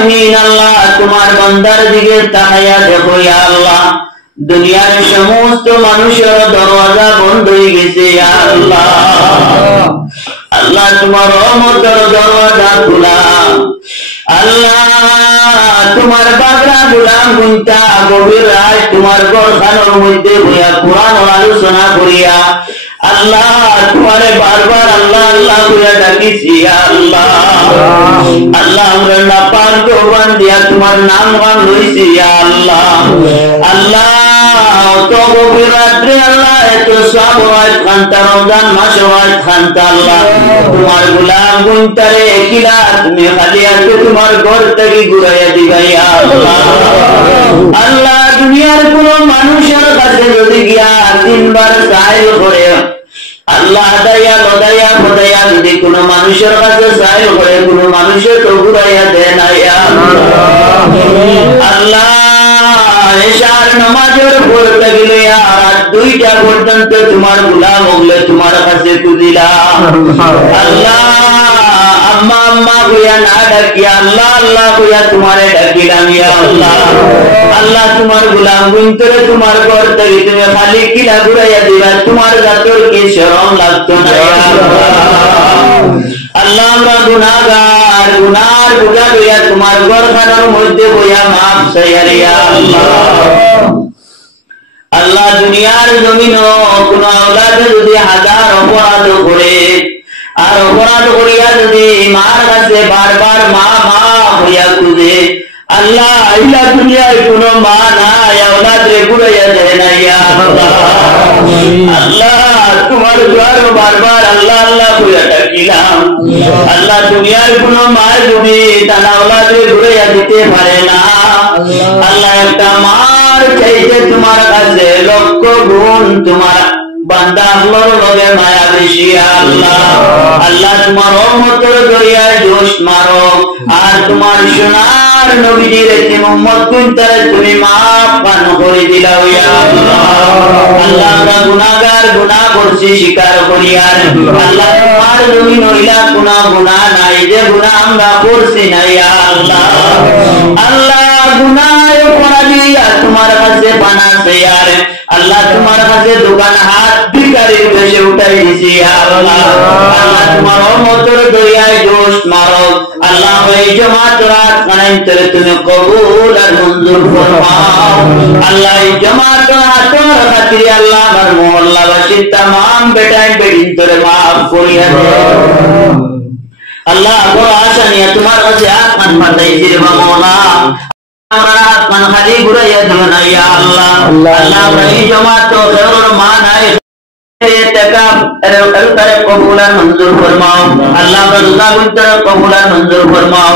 আলামিন আল্লাহ তোমার বান্দার দিকে তাকায়া দেখো ইয়া আল্লাহ দুনিয়ার সমস্ত মানুষের দরওয়াজা বন্ধ হয়ে গেছে ইয়া আল্লাহ আল্লাহ তোমার রহমতের দরওয়াজা খোলা আল্লাহ তোমার বাগড়া গোলাম গুনতা গভীর রাত তোমার ঘরখানার মধ্যে বইয়া কোরআন আলোচনা করিয়া আল্লাহ তোমারে বারবার আল্লাহ আল্লাহ কইয়া ডাকিছি আল্লাহ আল্লাহ আমরা নাপাক জবান দিয়া তোমার নাম গান লইছি আল্লাহ আল্লাহ তো গভীর রাত্রে আল্লাহ এত সব ওয়াজ খানতা রমজান মাস ওয়াজ খানতা আল্লাহ তোমার গোলাম গুনতারে কিলা তুমি খালি আছে তোমার ঘর থেকে ঘুরাইয়া দিবা ইয়া আল্লাহ আল্লাহ দুনিয়ার কোন মানুষের কাছে যদি গিয়া তিনবার সাইল করে আল্লাহ দায়া লদায়া খোদায়া যদি কোন মানুষের কাছে সাইল করে কোন মানুষের তো ঘুরাইয়া দেয় না ইয়া আল্লাহ এশার নামাজের পর থেকে লইয়া রাত 2টা পর্যন্ত তোমার গোলাম হলে তোমার কাছে তুলিলাম আল্লাহ আম্মা আম্মা কইয়া না ডাকিয়া আল্লাহ আল্লাহ কইয়া তোমারে ডাকিলাম ইয়া আল্লাহ আল্লাহ তোমার গোলাম গুনতরে তোমার ঘর থেকে তুমি খালি কিলা ঘুরাইয়া দিবা তোমার জাতর কি শরম লাগতো না ইয়া আল্লাহ আমরা গুনাহগার গুনার বোঝা লইয়া তোমার ঘরখানার মধ্যে বইয়া মাফ চাইয়া ইয়া আল্লাহ আল্লাহ দুনিয়ার জমিনও কোন আওলাদে যদি হাজার অপরাধ করে আর অপরাধ করিয়া যদি মার কাছে বারবার মা মা হইয়া খুঁজে আল্লাহ আইলা দুনিয়ায় কোন মা নাই আওলাদ রে ঘুরাইয়া দেয় না ইয়া আল্লাহ তোমার দুয়ার বারবার আল্লাহ আল্লাহ কইয়া ডাকিলাম আল্লাহ দুনিয়ার কোন মা যদি তার আওলাদ রে ঘুরাইয়া দিতে পারে না আল্লাহ একটা মার চাইতে তোমার কাছে লক্ষ গুণ তোমার বান্দা আল্লাহর লগে মায়া বেশি আল্লাহ আল্লাহ তোমার রহমতের দরিয়ায় জোশ মারো আর তোমার সোনার নবীজির মুহাম্মদ কুনতারে তুমি মাফ পান করে দিলাও ইয়া আল্লাহ আল্লাহ আমরা গুনাহগার গুনাহ করছি স্বীকার করি আর আল্লাহ তোমার জমিন হইলা কোন গুনাহ নাই যে গুনাহ আমরা করছি না ইয়া আল্লাহ আল্লাহ গুনাহ অপরাধী তোমার কাছে পানা চাই আল্লাহ তোমার কাছে দোকান হাত ভিখারির বেশে উঠাই দিছি আল্লাহ আল্লাহ তোমার রহমতের দরিয়ায় জোশ মারো আল্লাহ এই জামাত রাত কানাইতে তুমি কবুল আর মঞ্জুর ফরমাও আল্লাহ এই জামাত হাতর খাতিরে আল্লাহ আমার মহল্লাবাসীর तमाम বেটাই বেটিন তোরে maaf করিয়া দাও আল্লাহ বড় আশা নিয়ে তোমার কাছে আসমান পাঠাইছি রে মাওলা আমরা আসমান খালি ঘুরাইয়া দিও না ইয়া আল্লাহ আল্লাহ এই জামাত তো জরুর মানায় এতেকাব এর কবুল আর মঞ্জুর ফরমাও আল্লাহ রোজা গুনতে কবুল আর মঞ্জুর ফরমাও